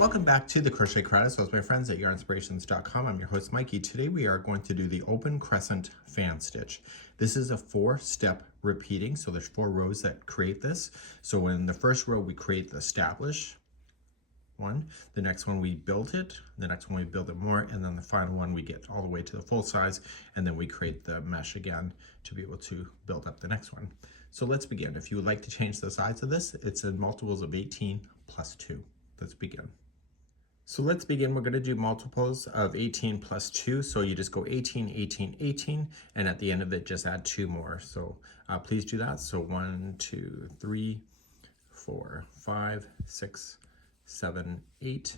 Welcome back to the Crochet Credits with my friends at yarnspirations.com. I'm your host Mikey. Today we are going to do the open crescent fan stitch. This is a 4-step repeating, so there's 4 rows that create this. So in the first row we create the establish one, the next one we build it, the next one we build it more, and then the final one we get all the way to the full size, and then we create the mesh again to be able to build up the next one. So let's begin. If you would like to change the size of this, it's in multiples of 18 plus 2. Let's begin. So let's begin. We're going to do multiples of 18 plus 2. So you just go 18, 18, 18, and at the end of it, just add 2 more. So please do that. So 1, 2, 3, 4, 5, 6, 7, 8,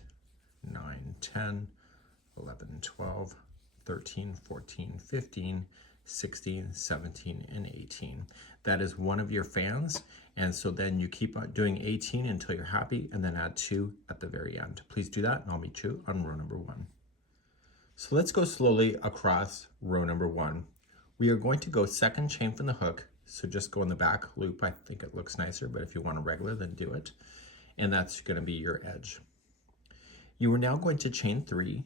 9, 10, 11, 12, 13, 14, 15, 16, 17, and 18. That is one of your fans. And so then you keep on doing 18 until you're happy, and then add 2 at the very end. Please do that, and I'll meet you on row number 1. So let's go slowly across row number 1. We are going to go second chain from the hook. So just go in the back loop. I think it looks nicer, but if you want a regular, then do it. And that's going to be your edge. You are now going to chain 3,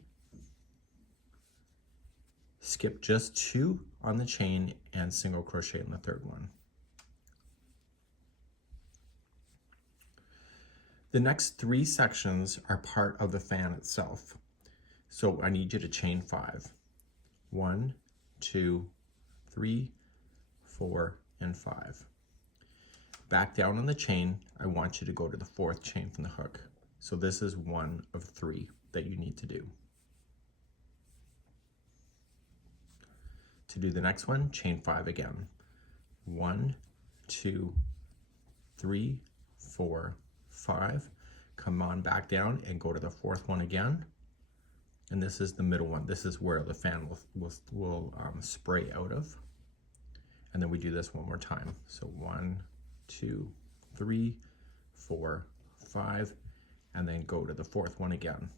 skip just 2 on the chain, and single crochet in the third one. The next 3 sections are part of the fan itself. So I need you to chain 5. 1, 2, 3, 4, and 5. Back down on the chain, I want you to go to the 4th chain from the hook. So this is 1 of 3 that you need to do. To do the next one, chain 5 again. 1, 2, 3, 4, 5. Come on back down and go to the 4th one again. And this is the middle one. This is where the fan will spray out of. And then we do this one more time. So 1, 2, 3, 4, 5, and then go to the 4th one again.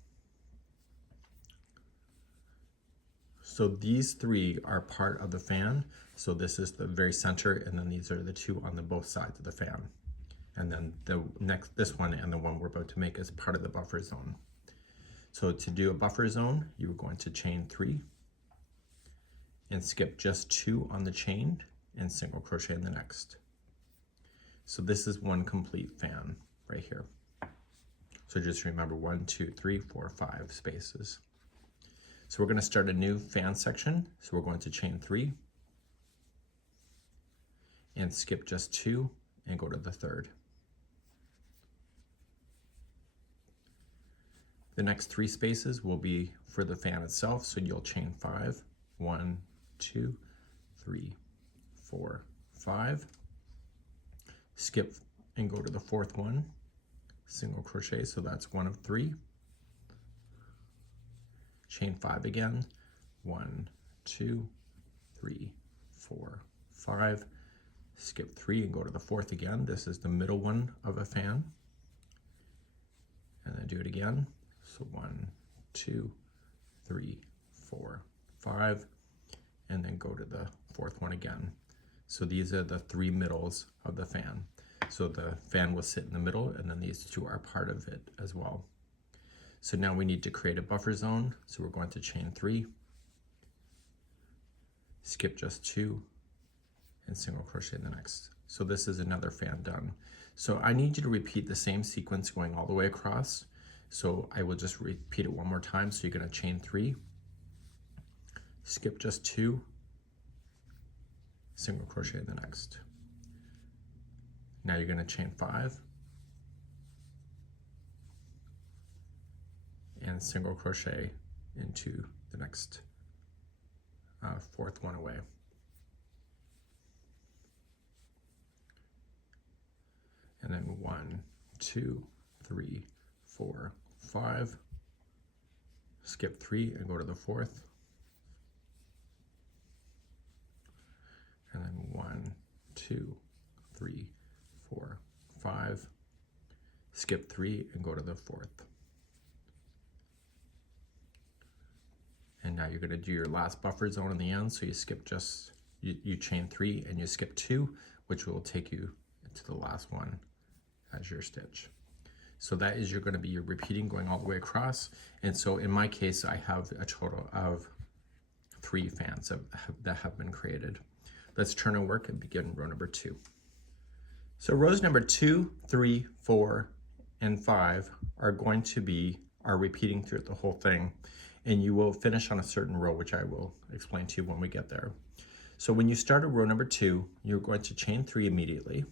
So these 3 are part of the fan. So this is the very center, and then these are the 2 on the both sides of the fan. And then this one and the one we're about to make is part of the buffer zone. So to do a buffer zone, you're going to chain 3 and skip just 2 on the chain and single crochet in the next. So this is one complete fan right here. So just remember 1, 2, 3, 4, 5 spaces. So we're going to start a new fan section. So we're going to chain 3 and skip just 2 and go to the 3rd. The next 3 spaces will be for the fan itself. So you'll chain 5, 1, 2, 3, 4, 5. Skip and go to the 4th one, single crochet. So that's 1 of 3. Chain 5 again, 1, 2, 3, 4, 5. Skip 3 and go to the 4th again. This is the middle one of a fan. And then do it again. So 1, 2, 3, 4, 5. And then go to the 4th one again. So these are the 3 middles of the fan. So the fan will sit in the middle, and then these 2 are part of it as well. So now we need to create a buffer zone. So we're going to chain 3, skip just 2, and single crochet in the next. So this is another fan done. So I need you to repeat the same sequence going all the way across. So I will just repeat it one more time. So you're going to chain 3, skip just 2, single crochet in the next. Now you're going to chain 5 and single crochet into the next 4th one away. And then 1, 2, 3, 4, 5. Skip 3 and go to the 4th. And then 1, 2, 3, 4, 5. Skip 3 and go to the 4th. And now you're going to do your last buffer zone in the end. So you skip just, you chain 3 and you skip 2, which will take you to the last one as your stitch. So that is you're going to be your repeating going all the way across. And so in my case, I have a total of 3 fans that have been created. Let's turn our work and begin row number 2. So rows number 2, 3, 4, and 5 are going to be repeating throughout the whole thing. And you will finish on a certain row, which I will explain to you when we get there. So when you start at row number 2, you're going to chain 3 immediately.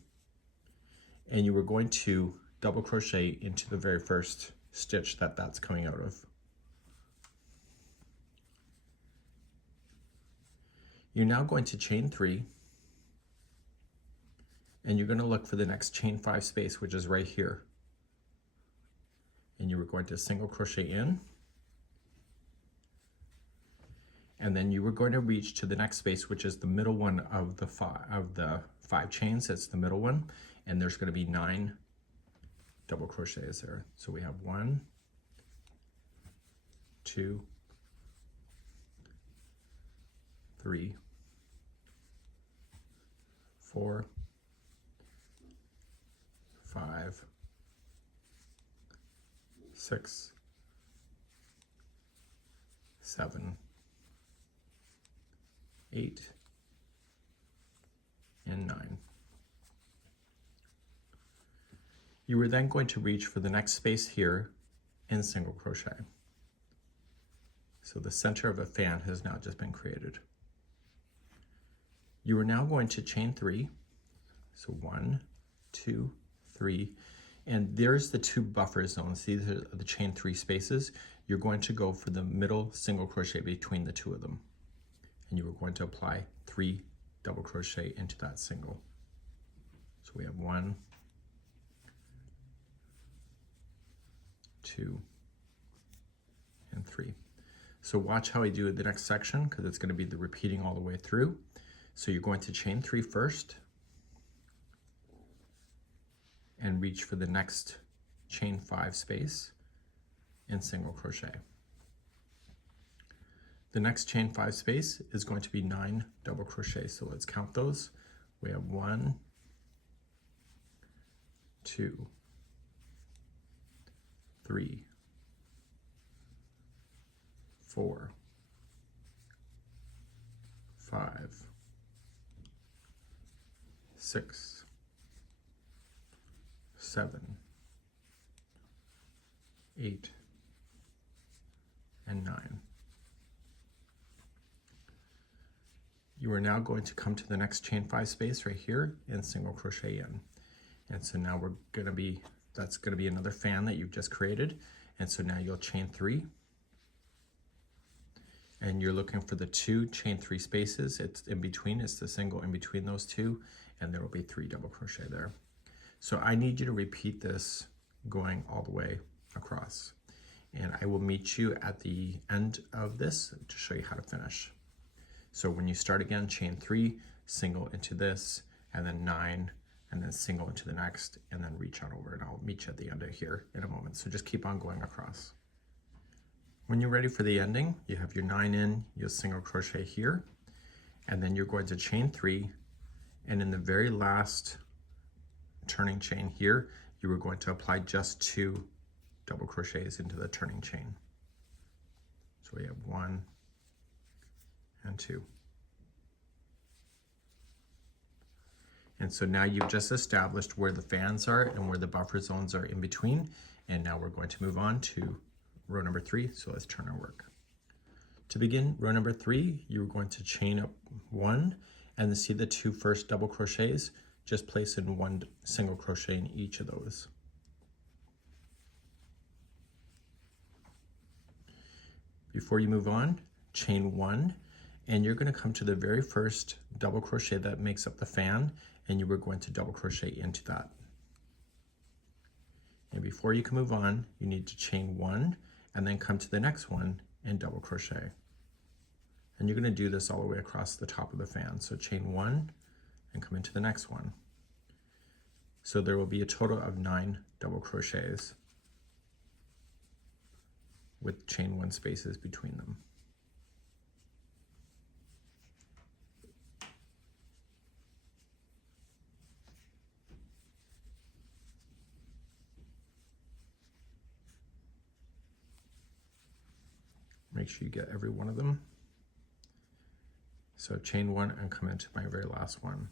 And you are going to double crochet into the very first stitch that's coming out of. You're now going to chain 3, and you're going to look for the next chain 5 space, which is right here. And you are going to single crochet in, and then you are going to reach to the next space, which is the middle one of the 5 chains. It's the middle one, and there's going to be 9 double crochets there. So we have 1, 2, 3, 4, 5, 6, 7, 8, and 9. You are then going to reach for the next space here and single crochet. So the center of a fan has now just been created. You are now going to chain 3. So 1, 2, 3, and there's the 2 buffer zones. These are the chain 3 spaces. You're going to go for the middle single crochet between the 2 of them. And you are going to apply 3 double crochet into that single. So we have 1, 2, and 3. So watch how I do the next section, because it's going to be the repeating all the way through. So you're going to chain 3 first and reach for the next chain 5 space and single crochet. The next chain 5 space is going to be 9 double crochets. So let's count those. We have 1, 2, 3, 4, 5, 6, 7, 8, and 9. You are now going to come to the next chain 5 space right here and single crochet in. And so now that's going to be another fan that you've just created. And so now you'll chain 3. And you're looking for the 2 chain 3 spaces. It's in between, it's the single in between those 2, and there will be 3 double crochet there. So I need you to repeat this going all the way across. And I will meet you at the end of this to show you how to finish. So when you start again, chain 3, single into this, and then 9, and then single into the next, and then reach on over, and I'll meet you at the end of here in a moment. So just keep on going across. When you're ready for the ending, you have your 9 in, you'll single crochet here, and then you're going to chain 3, and in the very last turning chain here, you are going to apply just 2 double crochets into the turning chain. So we have 1 and 2. And so now you've just established where the fans are and where the buffer zones are in between. And now we're going to move on to row number 3. So let's turn our work. To begin row number 3, you're going to chain up 1 and then see the 2 first double crochets. Just place in 1 single crochet in each of those. Before you move on, chain 1, and you're going to come to the very first double crochet that makes up the fan, and you are going to double crochet into that. And before you can move on, you need to chain 1 and then come to the next one and double crochet. And you're going to do this all the way across the top of the fan. So chain 1 and come into the next one. So there will be a total of 9 double crochets with chain 1 spaces between them. make sure you get every one of them. So chain one and come into my very last one.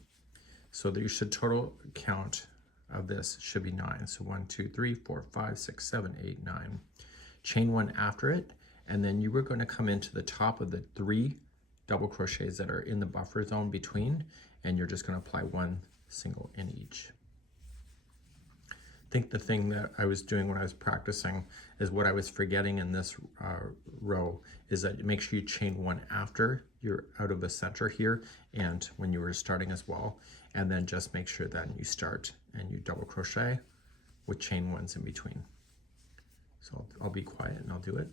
So that you should total count of this should be 9. So 1, 2, 3, 4, 5, 6, 7, 8, 9. Chain one after it, and then you were going to come into the top of the 3 double crochets that are in the buffer zone between, and you're just going to apply 1 single in each. I think the thing that I was doing when I was practicing is what I was forgetting in this row is that make sure you chain 1 after you're out of the center here and when you were starting as well, and then just make sure that you start and you double crochet with chain 1s in between. So I'll be quiet and I'll do it.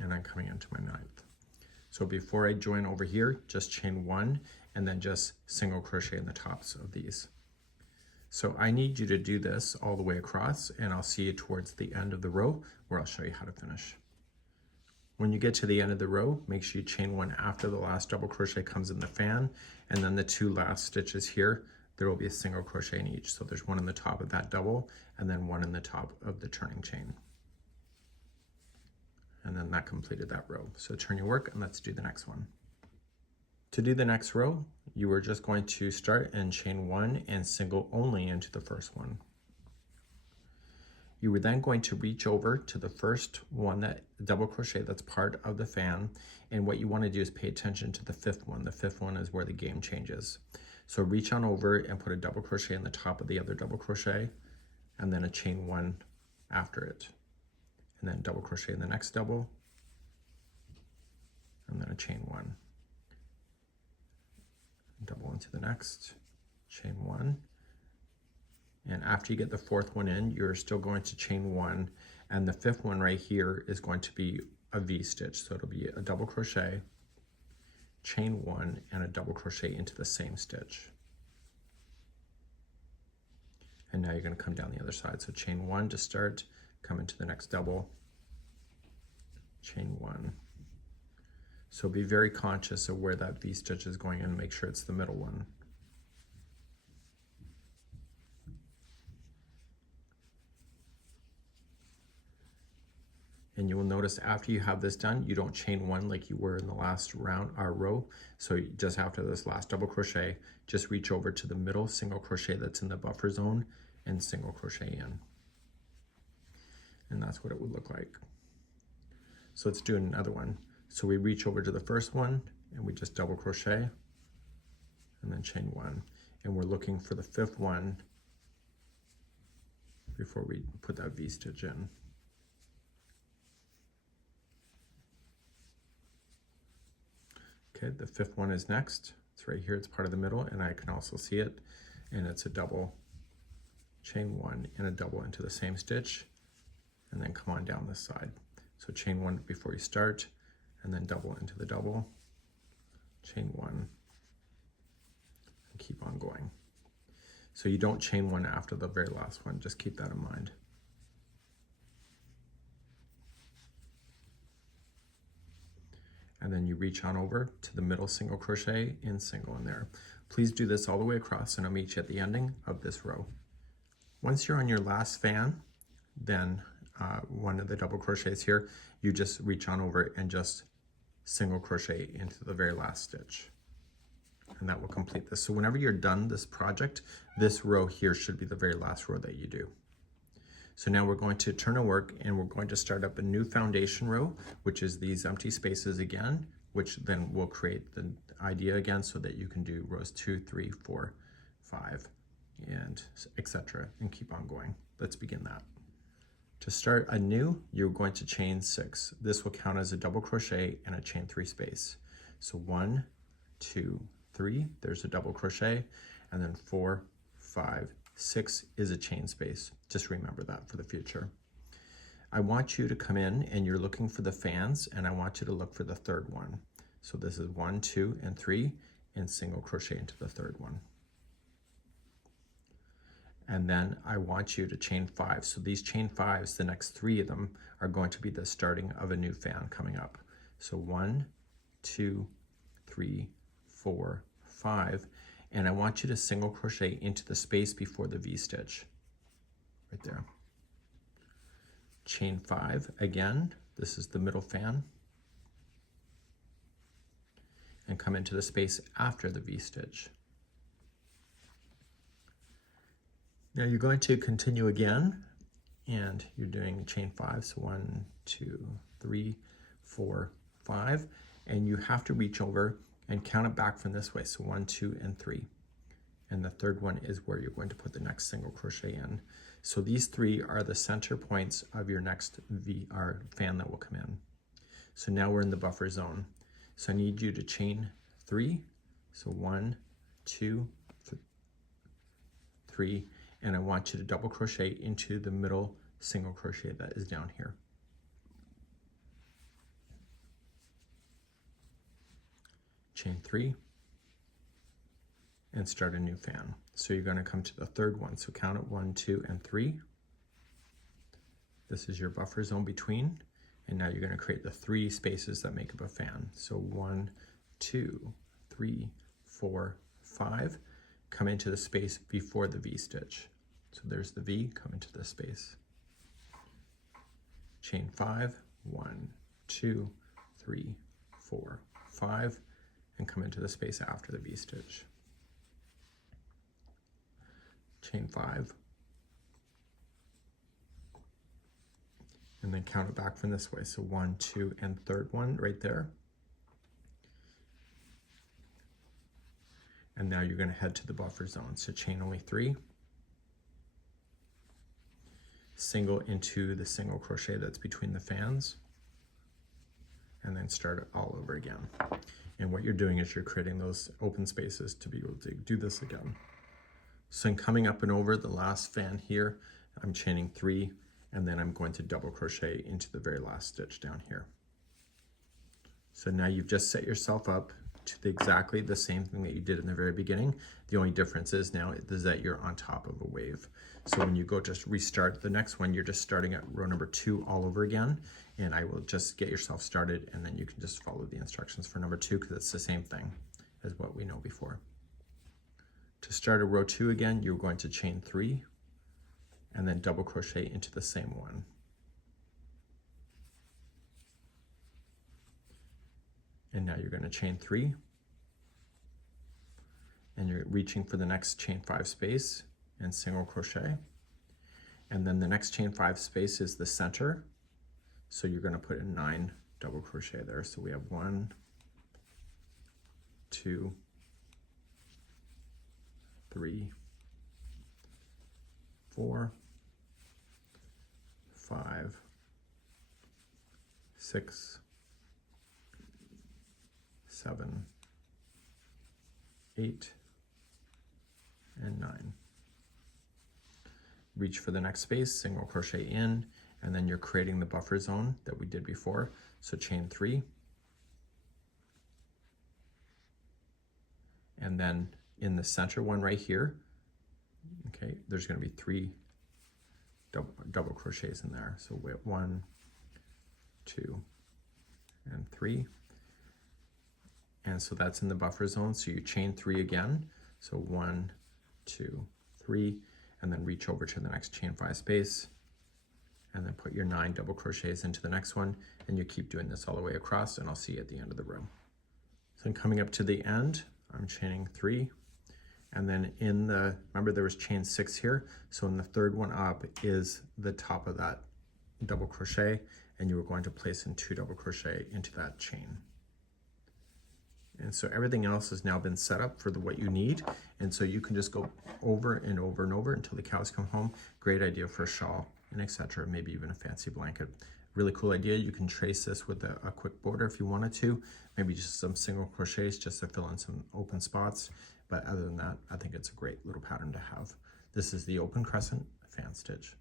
And I'm coming into my 9th. So before I join over here, just chain 1 and then just single crochet in the tops of these. So I need you to do this all the way across, and I'll see you towards the end of the row where I'll show you how to finish. When you get to the end of the row, make sure you chain 1 after the last double crochet comes in the fan, and then the 2 last stitches here, there will be a single crochet in each. So there's 1 in the top of that double and then 1 in the top of the turning chain. And then that completed that row. So turn your work and let's do the next one. To do the next row, you are just going to start and chain 1 and single only into the first one. You were then going to reach over to the first one, that double crochet that's part of the fan, and what you want to do is pay attention to the 5th one. The 5th one is where the game changes. So reach on over and put a double crochet in the top of the other double crochet, and then a chain 1 after it. And then double crochet in the next double, and then a chain 1. Double into the next, chain 1. And after you get the 4th one in, you're still going to chain 1, and the 5th one right here is going to be a V-stitch. So it'll be a double crochet, chain 1, and a double crochet into the same stitch. And now you're going to come down the other side. So chain 1 to start, come into the next double, chain 1. So be very conscious of where that V-stitch is going in, make sure it's the middle one. And you will notice after you have this done, you don't chain 1 like you were in the last row. So just after this last double crochet, just reach over to the middle single crochet that's in the buffer zone and single crochet in. And that's what it would look like. So let's do another one. So we reach over to the first one and we just double crochet and then chain 1. And we're looking for the 5th one before we put that V-stitch in. Okay, the 5th one is next. It's right here, it's part of the middle, and I can also see it. And it's a double, chain 1 and a double into the same stitch, and then come on down this side. So chain 1 before you start, and then double into the double, chain 1, and keep on going. So you don't chain 1 after the very last one, just keep that in mind. And then you reach on over to the middle single crochet and single in there. Please do this all the way across, and I'll meet you at the ending of this row. Once you're on your last fan, then one of the double crochets here, you just reach on over and just single crochet into the very last stitch. And that will complete this. So whenever you're done this project, this row here should be the very last row that you do. So now we're going to turn our work and we're going to start up a new foundation row, which is these empty spaces again, which then will create the idea again so that you can do rows 2, 3, 4, 5, and etc. and keep on going. Let's begin that. To start anew, you're going to chain 6. This will count as a double crochet and a chain 3 space. So 1, 2, 3, there's a double crochet, and then 4, 5, 6 is a chain space. Just remember that for the future. I want you to come in and you're looking for the fans, and I want you to look for the 3rd one. So this is 1, 2, and 3, and single crochet into the 3rd one. And then I want you to chain 5. So these chain 5s, the next 3 of them are going to be the starting of a new fan coming up. So 1, 2, 3, 4, 5. And I want you to single crochet into the space before the V-stitch, right there. Chain 5 again. This is the middle fan. And come into the space after the V-stitch. Now you're going to continue again, and you're doing chain 5. So 1, 2, 3, 4, 5. And you have to reach over and count it back from this way. So 1, 2, and 3. And the third one is where you're going to put the next single crochet in. So these 3 are the center points of your next fan that will come in. So now we're in the buffer zone. So I need you to chain 3. So 1, 2, 3. And I want you to double crochet into the middle single crochet that is down here. Chain 3 and start a new fan. So you're going to come to the third one. So count it 1, 2, and 3. This is your buffer zone between. And now you're going to create the 3 spaces that make up a fan. So 1, 2, 3, 4, 5. Come into the space before the V-stitch. So there's the V, come into the space. Chain 5, 1, 2, 3, 4, 5, and come into the space after the V-stitch. Chain 5, and then count it back from this way. So 1, 2, and third one right there. And now you're going to head to the buffer zone. So chain only 3. Single into the single crochet that's between the fans, and then start it all over again. And what you're doing is you're creating those open spaces to be able to do this again. So I'm coming up and over the last fan here, I'm chaining 3, and then I'm going to double crochet into the very last stitch down here. So now you've just set yourself up to exactly the same thing that you did in the very beginning. The only difference is now is that you're on top of a wave. So when you go just restart the next one, you're just starting at row number 2 all over again. And I will just get yourself started, and then you can just follow the instructions for number 2 because it's the same thing as what we know before. To start a row 2 again, you're going to chain 3 and then double crochet into the same one. And now you're going to chain 3, and you're reaching for the next chain 5 space and single crochet. And then the next chain 5 space is the center. So you're going to put in 9 double crochet there. So we have 1, 2, 3, 4, 5, 6, 7, 8, and 9. Reach for the next space, single crochet in, and then you're creating the buffer zone that we did before. So chain 3, and then in the center one right here, okay, there's going to be 3 double crochets in there. So we have 1, 2, and 3. And so that's in the buffer zone. So you chain 3 again. So 1, 2, 3, and then reach over to the next chain 5 space, and then put your 9 double crochets into the next one, and you keep doing this all the way across, and I'll see you at the end of the row. So I'm coming up to the end, I'm chaining 3, and then in the, remember there was chain 6 here, so in the third one up is the top of that double crochet, and you are going to place in 2 double crochet into that chain. And so everything else has now been set up for what you need. And so you can just go over and over and over until the cows come home. Great idea for a shawl and etc. Maybe even a fancy blanket. Really cool idea. You can trace this with a quick border if you wanted to. Maybe just some single crochets just to fill in some open spots. But other than that, I think it's a great little pattern to have. This is the open crescent fan stitch.